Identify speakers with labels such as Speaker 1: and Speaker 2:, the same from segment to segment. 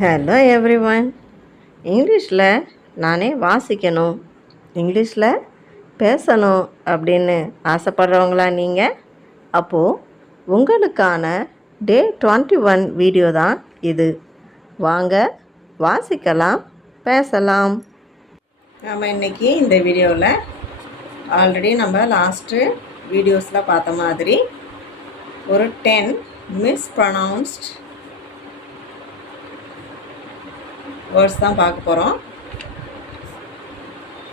Speaker 1: Hello every one இங்கிலீஷில் நானே வாசிக்கணும். இங்கிலீஷில் பேசணும் அப்படின்னு ஆசைப்படுறவங்களா நீங்கள் அப்போது உங்களுக்கான டே டுவெண்ட்டி ஒன் வீடியோ தான் இது. வாங்க வாசிக்கலாம் பேசலாம். நம்ம இன்றைக்கி இந்த வீடியோவில் ஆல்ரெடி நம்ம லாஸ்ட்டு வீடியோஸில் பார்த்த மாதிரி ஒரு டென் மிஸ்ப்ரனவுன்ஸ்ட் வேர்ட்ஸ் தான் பார்க்க போகிறோம்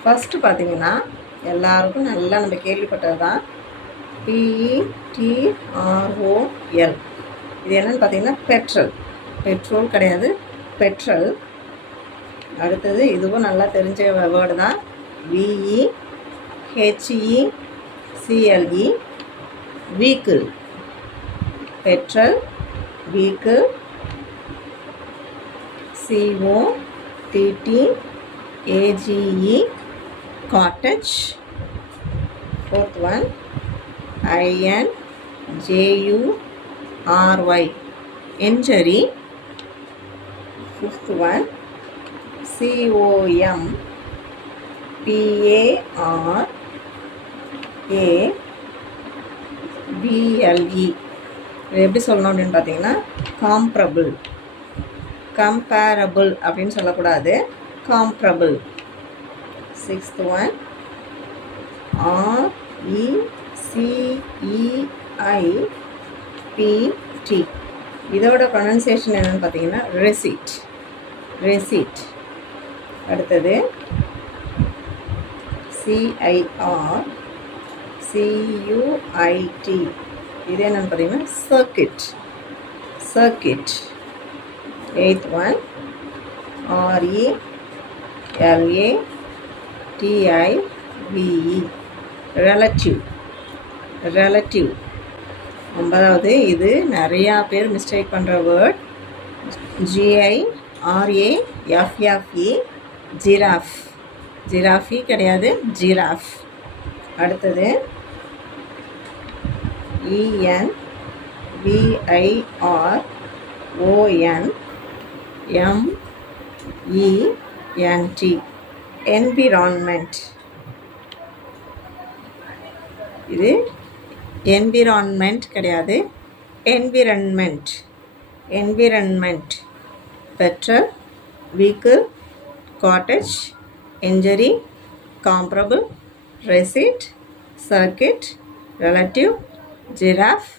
Speaker 1: ஃபஸ்ட்டு பார்த்தீங்கன்னா எல்லாருக்கும் நல்லா நம்ம கேள்விப்பட்டது தான். பிஇடிஆர்ஓஎல் இது என்னென்னு பார்த்தீங்கன்னா பெட்ரோல் பெட்ரோல் கிடையாது பெட்ரோல் அடுத்தது இதுவும் நல்லா தெரிஞ்ச வேர்டு தான். V E H E C L E vehicle petrol vehicle C-O-T-T-A-G-E cottage fourth one I-N-J-U-R-Y injury fifth one C-O-M P-A-R-A B-L-E இது எப்படி சொல்லணும் அப்படின்னு பார்த்தீங்கன்னா காம்ப்ரபிள் கம்பேரபிள் அப்படின்னு சொல்லக்கூடாது. காம்ப்ரபிள் சிக்ஸ்த் ஒன் ஆர்இசிஇஐ பிடி இதோட ப்ரொனன்சியேஷன் என்னென்னு பார்த்தீங்கன்னா ரெசிட் ரெசிட் அடுத்தது சிஐஆர் சியூஐடி இது என்னென்னு பார்த்தீங்கன்னா circuit circuit eight one R E L A T ஒன்பதாவது இது நிறையா பேர் மிஸ்டேக் பண்ணுற word G I R A F F E giraffe ஜிராஃபி கிடையாது ஜிராஃப் அடுத்தது E N V I R O N M E N T environment இது environment கிடையாது. Environment environment petrol vehicle cottage injury comparable receipt circuit relative giraffe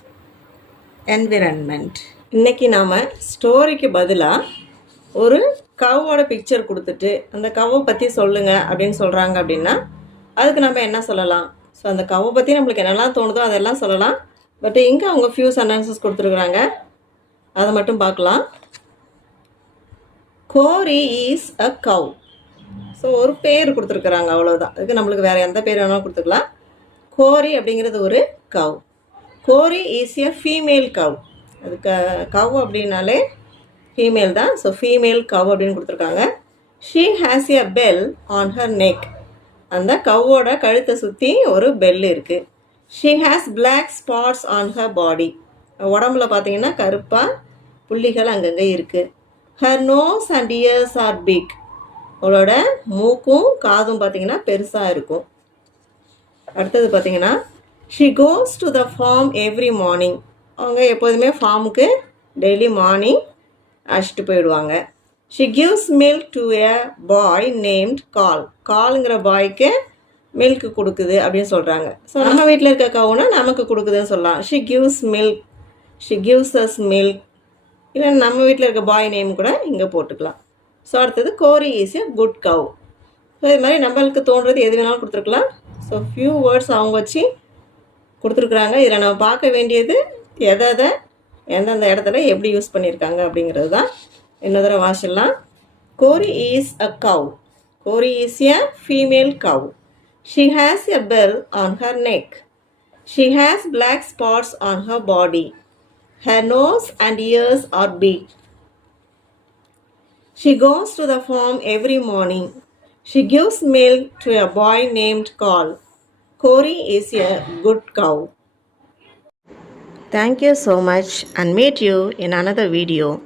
Speaker 1: environment இன்றைக்கி நாம் ஸ்டோரிக்கு பதிலாக ஒரு கவ்வோட picture கொடுத்துட்டு அந்த கவ்வை பற்றி சொல்லுங்கள் அப்படின்னு சொல்கிறாங்க அப்படின்னா அதுக்கு நம்ம என்ன சொல்லலாம்? ஸோ அந்த கவ்வை பற்றி நம்மளுக்கு என்னெல்லாம் தோணுதோ அதெல்லாம் சொல்லலாம். பட் இங்கே அவங்க ஃபியூ சென்டென்சஸ் கொடுத்துருக்குறாங்க. அதை மட்டும் பார்க்கலாம். கோரி இஸ் அ கவ் ஸோ ஒரு பேர் கொடுத்துருக்குறாங்க அவ்வளோதான் அதுக்கு நம்மளுக்கு வேறு எந்த பேர் வேணாலும் கொடுத்துக்கலாம். கோரி அப்படிங்கிறது ஒரு cow Gori is a female cow அதுக்கு கவ் அப்படின்னாலே ஃபீமேல் தான். ஸோ ஃபீமேல் கவ் அப்படின்னு கொடுத்துருக்காங்க. She has a bell on her neck அந்த கவ்வோட கழுத்தை சுற்றி ஒரு பெல் இருக்குது she has black spots on her body உடம்புல பார்த்தீங்கன்னா கருப்பாக புள்ளிகள் அங்கங்கே இருக்குது her nose and ears are big அவளோட மூக்கும் காதும் பார்த்தீங்கன்னா பெருசாக இருக்கும். அடுத்தது பார்த்தீங்கன்னா she goes to the farm every morning அவங்க எப்போதுமே ஃபார்முக்கு டெய்லி மார்னிங் அழைச்சிட்டு போயிடுவாங்க. She gives milk to a boy named Kal காலுங்கிற பாய்க்கு மில்க் கொடுக்குது அப்படின்னு சொல்கிறாங்க ஸோ நம்ம வீட்டில் இருக்க கவுனா நமக்கு கொடுக்குதுன்னு சொல்லலாம். She gives milk she gives us milk இல்லை நம்ம வீட்டில் இருக்க பாய் நேம் கூட இங்கே போட்டுக்கலாம். ஸோ அடுத்தது Gori is a good cow so இது மாதிரி நம்மளுக்கு தோன்றது எது வேணாலும் கொடுத்துருக்கலாம். ஸோ ஃபியூ வேர்ட்ஸ் அவங்க வச்சு கொடுத்துருக்குறாங்க. இதில் நம்ம பார்க்க வேண்டியது எதை எதை? எந்தெந்த இடத்துல எப்படி யூஸ் பண்ணியிருக்காங்க அப்படிங்கிறது தான் இன்னொரு தடவை வாசிடலாம் Gori is a cow Gori is a female cow she has a bell on her neck she has black spots on her body her nose and ears are big She goes to the farm every morning. She gives milk to a boy named Call. Cory is a good cow. Thank you so much and meet you in another video.